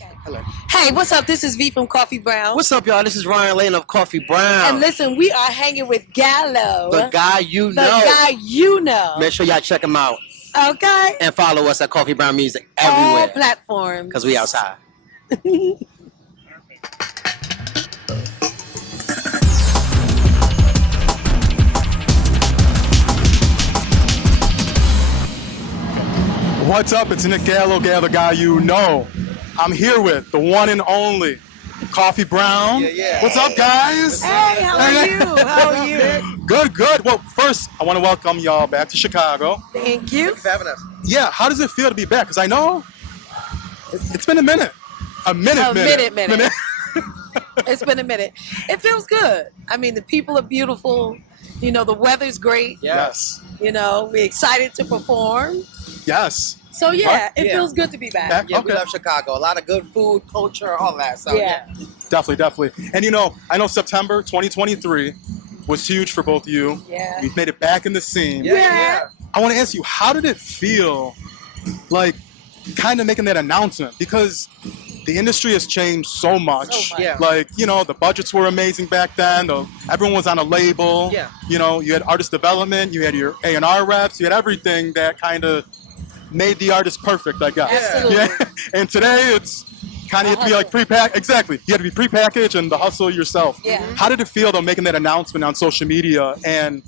Hello. Hey, what's up? This is V from Koffee Brown. What's up, y'all? This is Ryan Lane of Koffee Brown. And listen, we are hanging with Gallo. The guy you The know. guy you know. Make sure y'all check him out. Okay. And follow us at Koffee Brown Music everywhere. All platforms. Because we outside. What's up? It's Nick Gallo, the guy you know. I'm here with the one and only Koffee Brown. Yeah. What's up, guys? Hey, how are you? How are you? Good. Well, first, I want to welcome y'all back to Chicago. Thank you. Thanks for having us. Yeah, how does it feel to be back? Because I know it's been a minute. A minute. It's been a minute. It feels good. I mean, the people are beautiful. You know, the weather's great. Yes. You know, we're excited to perform. Yes. So, yeah, it Yeah. feels good to be back. Yeah, we love Chicago. A lot of good food, culture, all that. So, Yeah. Definitely. And you know, I know September 2023 was huge for both of you. Yeah. You've made it back in the scene. Yeah. I want to ask you, how did it feel, like, kind of making that announcement? Because the industry has changed so much. So much. Yeah. Like, you know, the budgets were amazing back then. Everyone was on a label. Yeah. You know, you had artist development, you had your A&R reps, you had everything that kind of made the artist perfect, I guess. Absolutely. Yeah. And today it's kind of, you have to be like pre-packaged. Exactly. You have to be pre-packaged and the hustle yourself. Yeah. How did it feel, though, making that announcement on social media and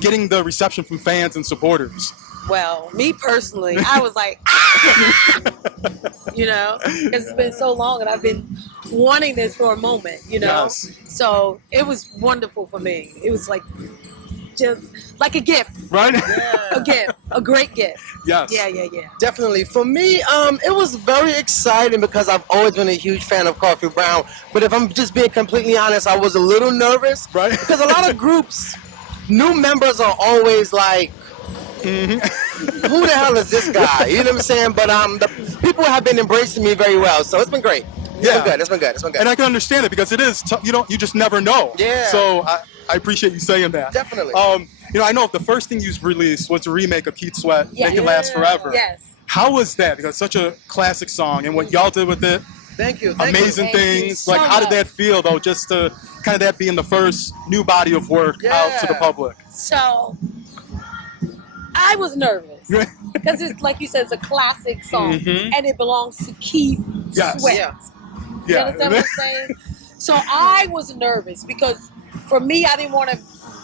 getting the reception from fans and supporters? Well, me personally, I was like, you know, because it's been so long and I've been wanting this for a moment, you know. Yes. So it was wonderful for me. It was like just like a gift, Right? a gift, a great gift. Yes. Yeah. Definitely. For me, it was very exciting because I've always been a huge fan of Koffee Brown. But if I'm just being completely honest, I was a little nervous. Right. Because a lot of groups, new members are always like, Mm-hmm. who the hell is this guy? You know what I'm saying? But the people have been embracing me very well, so it's been great. It's been good. And I can understand it because it is, you just never know. Yeah. So I appreciate you saying that. Definitely. You know, I know the first thing you released was a remake of Keith Sweat, Yeah. Make It Last Forever. Yes. How was that? Because it's such a classic song, and what y'all did with it, Thank you. amazing Thank you things. so Like, how did much. that feel, though, just to kind of that being the first new body of work out to the Yeah. public? So I was nervous because it's like you said, it's a classic song Mhm. and it belongs to Keith Yes. Sweat. Yeah. You understand what I'm saying? So I was nervous because for me, I didn't want to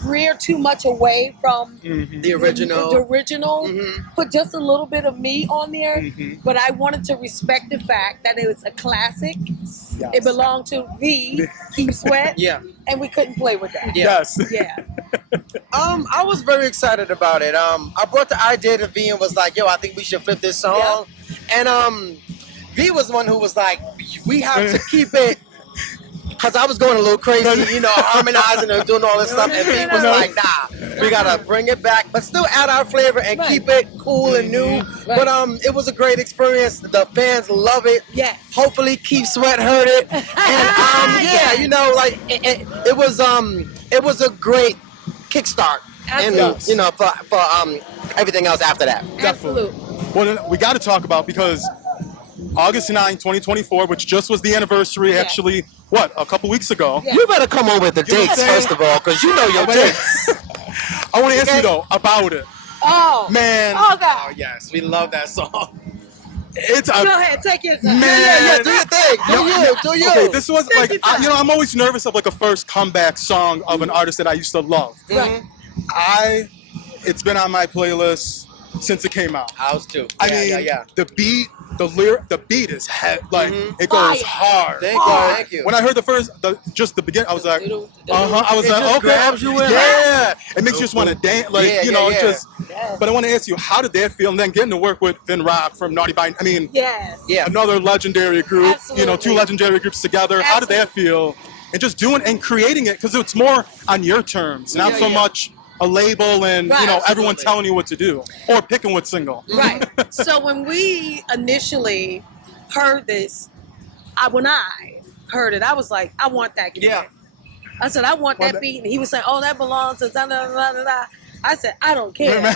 veer too much away from Mhm. The original. the original. Mhm. Put just a little bit of me on there, Mhm. but I wanted to respect the fact that it was a classic. Yes. It belonged to the Keith Sweat, Yeah. and we couldn't play with that. Yeah. Yes. Yeah. I was very excited about it. I brought the idea to V and was like, yo, I think we should flip this song. And V was one who was like, we have to keep it. Because I was going a little crazy, you know, harmonizing and doing all this stuff. And V was like, nah, we got to bring it back, but still add our flavor and Right. keep it cool and new. Right. But it was a great experience. The fans love it. Yeah. Hopefully Keith Sweat heard it. And yeah, you know, like it was a great kickstart. And Absolutely. you know, for everything else after that. Absolutely. Well, we got to talk about, because August 9, 2024, which just was the anniversary, Yeah. actually, what, a couple weeks ago. Yeah. You better come on with the You know what dates I'm saying? first of all, because you know your dates. I want to ask Okay. you, though, about it. Oh. Man, Oh, God. yes, we love that song. it's a... Go ahead, take your time. Man. Do your thing. Do you. Okay, this was Take like, your time. I'm always nervous of like a first comeback song of an artist that I used to love. Right. It's been on my playlist since it came out. Ours too. I mean, the beat, the beat is like, it goes Fire. hard. Thank you. When I heard just the beginning, I was like, I was It like, just okay, grabs you in. yeah. It makes you just want to dance, like, Yeah, you know, yeah. just. Yes. But I want to ask you, how did that feel? And then getting to work with Vin Rock from Naughty by, I mean, Yes. Yeah. another legendary group, Absolutely. you know, two legendary groups together. How did that feel? And just doing and creating it, because it's more on your terms, not Yeah, so yeah. much a label and, Right. you know, everyone Absolutely. telling you what to do or picking what single. Right. So when we initially heard this, when I heard it, I was like, I want that beat. Yeah. I said, I want that beat. And he was saying, oh, that belongs to da da da da da. I said, I don't care.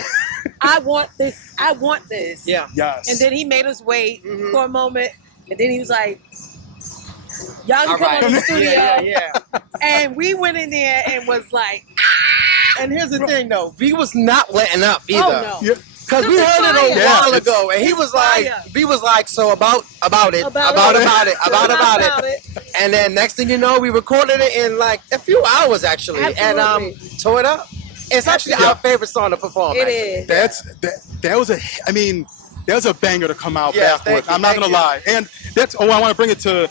I want this. I want this. Yeah. Yes. And then he made us wait for a moment. And then he was like, y'all can All come right. on the studio. Yeah. And we went in there and was like, And here's the thing, though. V was not letting up either. oh no. Yeah. Because we This is heard it fire. a Yeah, while it's- ago, and he it's was like, fire. V was like, so about it, about it. And then next thing you know, we recorded it in like a few hours actually, and Absolutely. tore it up. It's actually our favorite song to perform. It actually. is. That was that was a banger to come out Yes, back thank with. you, I'm not thank gonna you. lie. And that's I want to bring it to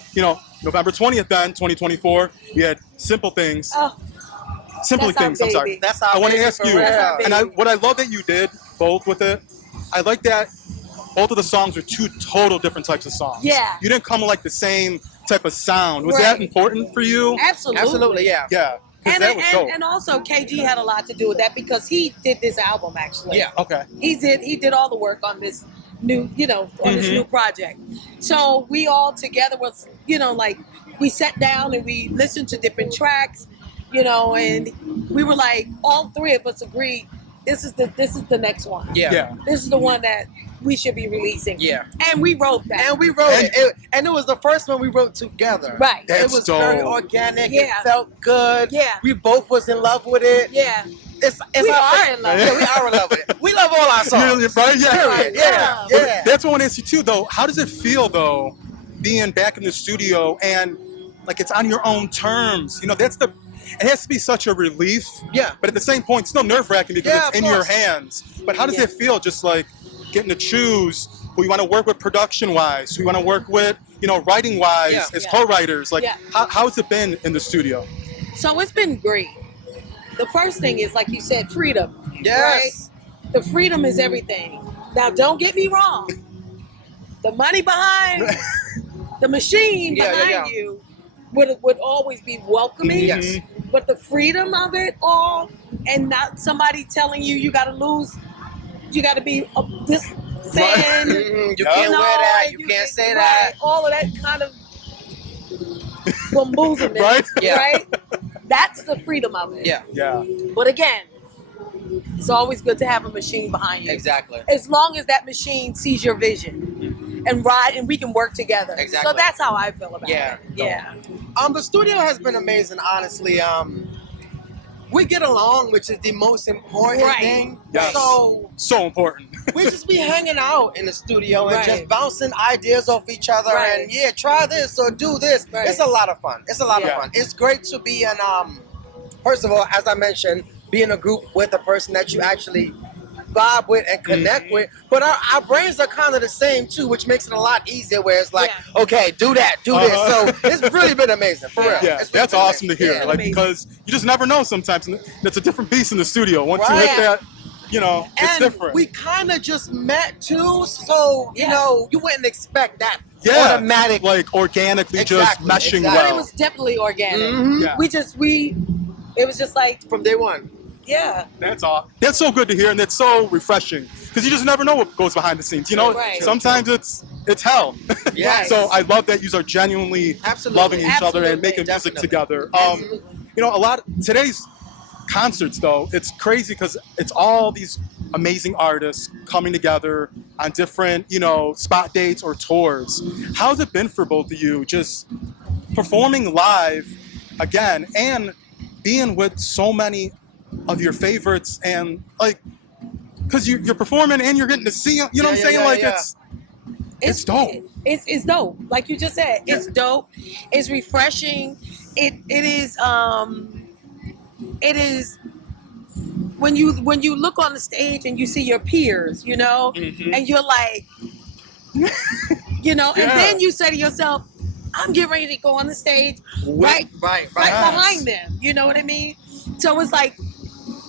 November 20th then 2024. We had Simple Things. Oh, Simply that's our Things. I'm sorry. baby. That's our I want to baby ask for you, real. That's our and baby. what I love that you did both with it. I like that both of the songs are two total different types of songs. Yeah. You didn't come with like the same type of sound. Was Right. that important for you? Absolutely. Absolutely, yeah. Yeah. 'Cause And, that was dope. and also KG had a lot to do with that because he did this album actually. Yeah. Okay. He did all the work on this new, on this new project. So we all together was, like we sat down and we listened to different tracks, and we were like, all three of us agreed, this is the next one. Yeah. This is the one that we should be releasing. Yeah. And we wrote that. And we wrote it. And it was the first one we wrote together. Right. That's It was dope. very organic. Yeah. It felt good. Yeah. We both was in love with it. Yeah. It's We our- are in love. Yeah, we are in love with it. We love all our songs. Right? Yeah. Period. Yeah. But Yeah. That's what I want to ask you too, though. How does it feel, though, being back in the studio and like it's on your own terms? It has to be such a relief. Yeah. But at the same point, it's still nerve-wracking because Yeah, it's of in your course. hands. But how does Yeah. it feel, just like getting to choose who you want to work with production-wise, who you want to work with, writing-wise, Yeah. as Yeah. co-writers? Like, Yeah. how's it been in the studio? So it's been great. The first thing is, like you said, freedom. Yes. Right? The freedom is everything. Now, don't get me wrong. The money behind the machine Yeah, behind yeah. you would always be welcoming. Yes. But the freedom of it all, and not somebody telling you got to lose, you got to be this thin. Mhm. You Yeah. can't wear that. and You can't say right, that. all of that kind of bamboozlement, Right? Yeah. right? That's the freedom of it. Yeah. Yeah. But again, it's always good to have a machine behind you. Exactly. As long as that machine sees your vision and we can work together. Exactly. So that's how I feel about Yeah. it. Yeah. The studio has been amazing, honestly. We get along, which is the most important Right. thing. Yes. So So important. we just be hanging out in the studio and Right. just bouncing ideas off each other Right. and try this or do this. Right. It's a lot of fun. It's a lot Yeah. of fun. It's great to be in first of all, as I mentioned, be in a group with a person that you actually vibe with and connect with. But our brains are kind of the same too, which makes it a lot easier where it's like, okay, do that, do this. So it's really been amazing, for real. Yeah, It's really that's been awesome to amazing. hear. Yeah. Like, amazing. because you just never know sometimes. And it's a different beast in the studio. Once you Right. hit that, it's And different. we kind of just met too, so Yeah. you wouldn't expect that yeah, automatic. like organically Exactly, just meshing exactly. But it well. was definitely organic. Mhm. Yeah. It was just like, From day one. yeah. That's all. That's so good to hear, and that's so refreshing because you just never know what goes behind the scenes. Right. Sometimes it's hell. Yes. So I love that you are genuinely Absolutely. loving each other and Absolutely. making music Definitely. together. Absolutely. A lot today's concerts though, it's crazy because it's all these amazing artists coming together on different, spot dates or tours. How's it been for both of you just performing live again and being with so many of your favorites and like because you're performing and you're getting to see them, you know what I'm Yeah, saying? yeah, Like yeah. it's dope. It's dope. Like you just said, it's dope. It's refreshing. It is when you look on the stage and you see your peers, Mhm. and you're like, and Yeah. then you say to yourself, I'm getting ready to go on the stage right Right. Yes. behind them. You know what I mean? So it's like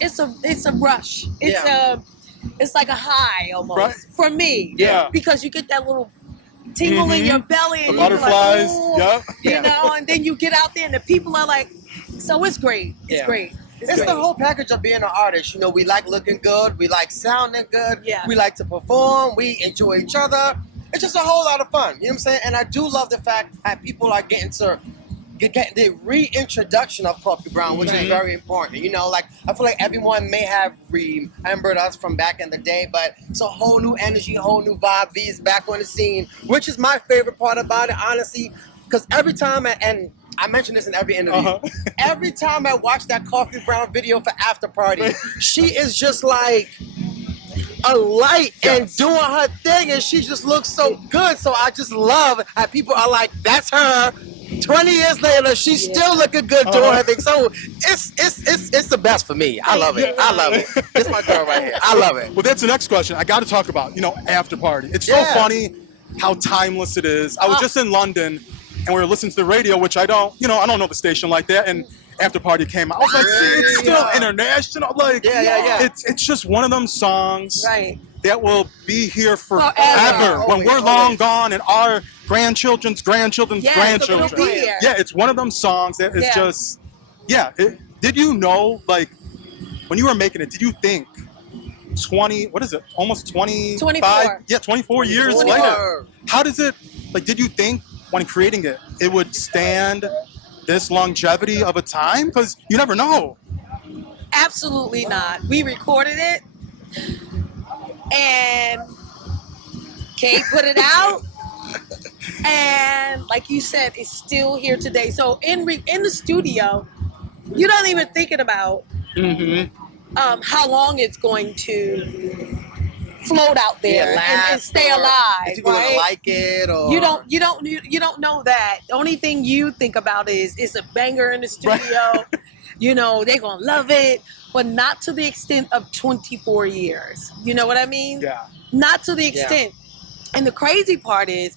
it's a rush. It's like a high almost Right. for me. Yeah. Because you get that little tingle in Mhm. your belly The and you're butterflies. like, "Ooh," Yep. Yeah. and then you get out there and the people are like, so it's great. It's Yeah. great. It's the whole package of being an artist. We like looking good. We like sounding good. Yeah. We like to perform. We enjoy each other. It's just a whole lot of fun. You know what I'm saying? And I do love the fact that people are getting to the reintroduction of Koffee Brown, which is very important. You know, like I feel like everyone may have remembered us from back in the day, but it's a whole new energy, a whole new vibe. V is back on the scene, which is my favorite part about it, honestly, because every time and I mention this in every interview. Every time I watch that Koffee Brown video for After Party, she is just like a light and doing her thing, and she just looks so good. So I just love how people are like, "That's her." 20 years later, she's still looking good doing her thing. So it's the best for me. I love it. I love it. It's my girl right here. I love it. Well, that's the next question. I got to talk about, After Party. It's so funny how timeless it is. I was just in London, and we were listening to the radio, which I don't know the station like that, and After Party came out. I was like, see, it's still international. Like, it's just one of them songs that will be here forever. When we're long gone and our grandchildren's grandchildren's grandchildren. Yeah, it's one of them songs that is just, did you know, like, when you were making it, did you think almost 25? 24. Yeah, 24 years later. How does it, like, did you think when creating it, it would stand this longevity of a time? Because you never know. Absolutely not. We recorded it and Kate put it out, and like you said, it's still here today. So in the studio, you're not even thinking about how long it's going to float out there and stay alive. Is people gonna like it, or you don't know that. The only thing you think about is it's a banger in the studio. They're gonna love it, but not to the extent of 24 years. You know what I mean? Yeah. Not to the extent. And the crazy part is,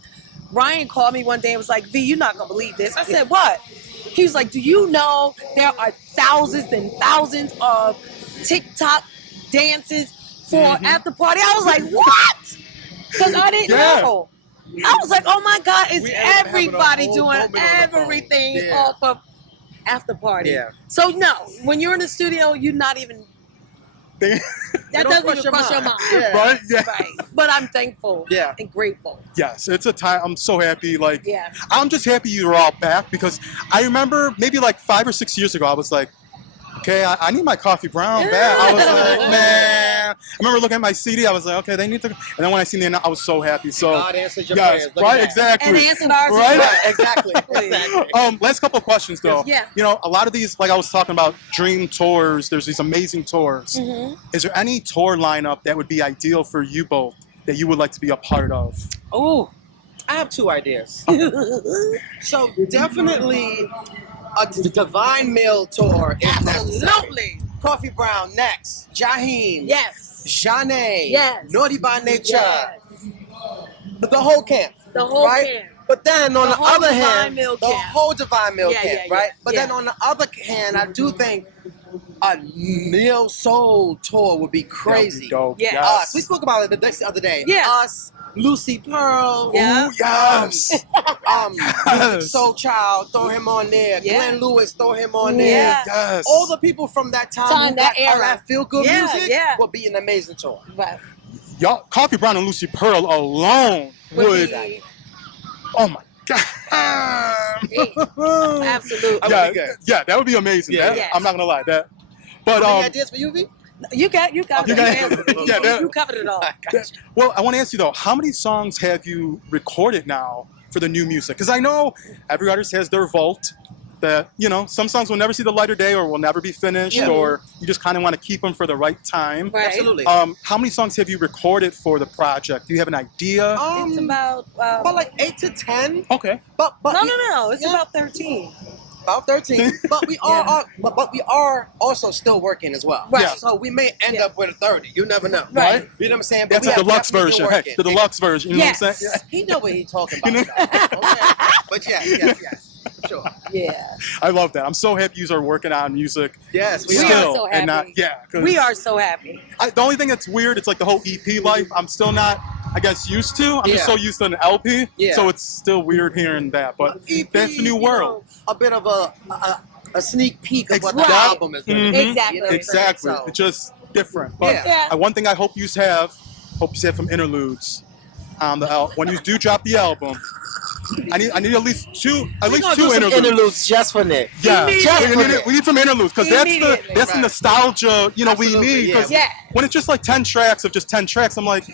Ryan called me one day and was like, V, you're not gonna believe this. I said, what? He was like, do you know there are thousands and thousands of TikTok dances for After Party? I was like, what? Because I didn't know. I was like, oh my God, is everybody doing everything off of After Party? Yeah. So no, when you're in the studio, you're not even, that doesn't even cross your mind. Right? Yeah. Right. But I'm thankful and grateful. Yes, it's a time. I'm so happy. Like, I'm just happy you're all back, because I remember maybe like 5 or 6 years ago, I was like, okay, I need my Koffee Brown back. I was like, man. I remember looking at my CD. I was like, okay, they need to. And then when I seen the, I was so happy. So God answered your prayers. Right, exactly. And answered ours. Right, exactly. Last couple of questions though. Yeah. A lot of these, like I was talking about, dream tours. There's these amazing tours. Is there any tour lineup that would be ideal for you both that you would like to be a part of? Oh, I have 2 ideas. So definitely a Divine Mill tour is necessary. Absolutely. Koffee Brown next. Jaheim. Yes. Janae. Yes. Naughty by Nature. Yes. The whole camp. The whole camp. But then on the other Divine hand, Mill the camp. whole Divine Mill camp, right? But then yeah. on the other hand, I do think a Neo Soul tour would be crazy. Dope. Yeah. Yes. We spoke about it the other day. Yeah. Us, Lucy Pearl. Yeah. Ooh, yes. Soul Child, throw him on there. Yeah. Glenn Lewis, throw him on there. Yeah. Yes. All the people from that time, who that got all era. that feel good music, Yeah. would be an amazing tour. Right. Y'all, Koffee Brown and Lucy Pearl alone would. be- Oh my God. Absolutely. Yeah, that would be amazing. Yeah. I'm not gonna lie. But Any ideas for you, V? You got You it. got- You covered it all. Well, I want to ask you though, how many songs have you recorded now for the new music? Because I know every artist has their vault that, some songs will never see the light of day or will never be finished, or you just kind of want to keep them for the right time. Right. Absolutely. How many songs have you recorded for the project? Do you have an idea? It's about like 8 to 10. Okay. But no. It's about 13. About 13. But we are but we are also still working as well. Right. Yeah. So we may end up with a 30. You never know. Right. You know what I'm saying? But That's we a have deluxe definitely version. been Hey, working. the deluxe version. You know what I'm saying? Yes. He know what he's talking about. Okay. But yes. For sure. Yeah. I love that. I'm so happy you are working on music. Yes, we We are. are still, so and not, happy. 'cause We are so happy. the only thing that's weird, it's like the whole EP life. I'm still not, I guess, used to. I'm just Yeah. so used to an LP. Yeah. So it's still weird hearing that. But EP, that's the new world. A bit of a sneak peek of what the Right. album is going to be. Mhm. Exactly. You know what I'm saying? Exactly. So- It's just different. But Yeah. one thing I hope you have some interludes on the when you do drop the album. I need at least two We're gonna do two some interludes. interludes just for Nick. Yeah, Just for Nick. we need some interludes because that's the Immediately. that's the nostalgia we Absolutely, need. Because yeah. when it's just like 10 tracks of just 10 tracks, I'm like,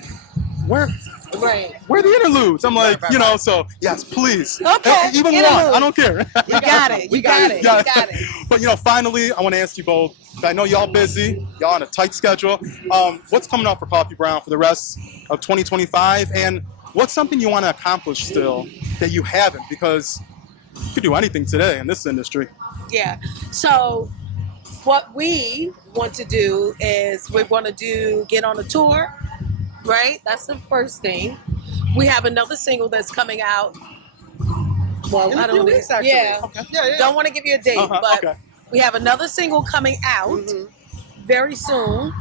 where Right. are the interludes? I'm like, Right, right. so yes, please. Okay, Even interludes. one, I don't care. You got it. You got it. Yeah. You got it. But finally, I want to ask you both. I know y'all busy, y'all on a tight schedule. What's coming up for Koffee Brown for the rest of 2025, and what's something you want to accomplish still that you haven't? Because you could do anything today in this industry. Yeah. So what we want to do is we want to get on a tour, right? That's the first thing. We have another single that's coming out. Well, In I a don't few know. weeks, actually. Yeah. Okay. Yeah. Don't want to give you a date, but Okay. we have another single coming out very soon.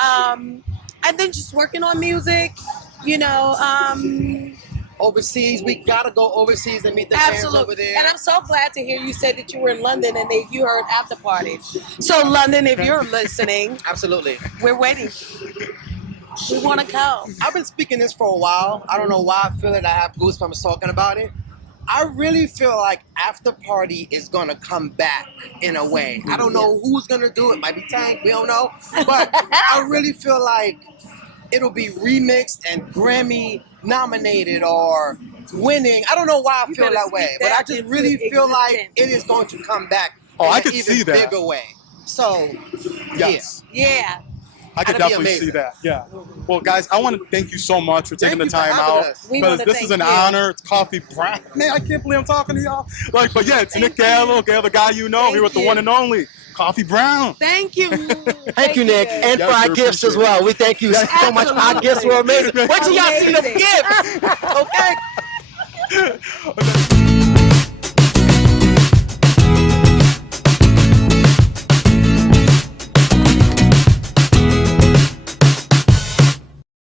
And then just working on music, Overseas, we gotta go overseas and meet the fans over absolutely. there. And I'm so glad to hear you say that you were in London and that you heard After Party. So London, if you're listening, Absolutely. we're waiting. We want to come. I've been speaking this for a while. I don't know why I feel that I have goosebumps talking about it. I really feel like After Party is gonna come back in a way. I don't know who's gonna do it. Might be Tank. We don't know. But I really feel like it'll be remixed and Grammy nominated or winning. I don't know why I You feel better that way, speak but I that just into really feel like existence. it is going to come back Oh, in I an could even see that. bigger way. So, Yes. Yeah. I could That'd be definitely see amazing. that. Yeah. Well, guys, I want to thank you so much for taking Thank the you for time having out us. We because wanna this thank is an you. honor. It's Koffee Brown. Man, I can't believe I'm talking to y'all. But yeah, it's Nick Gallo, the guy you know, here with the Thank one you. and only Koffee Brown. Thank you. Thank you, Nick, and Yes, for our sir, gifts as appreciate well. We thank you so much. Our Absolutely. gifts were amazing. Wait till y'all see the Amazing. gifts. Okay.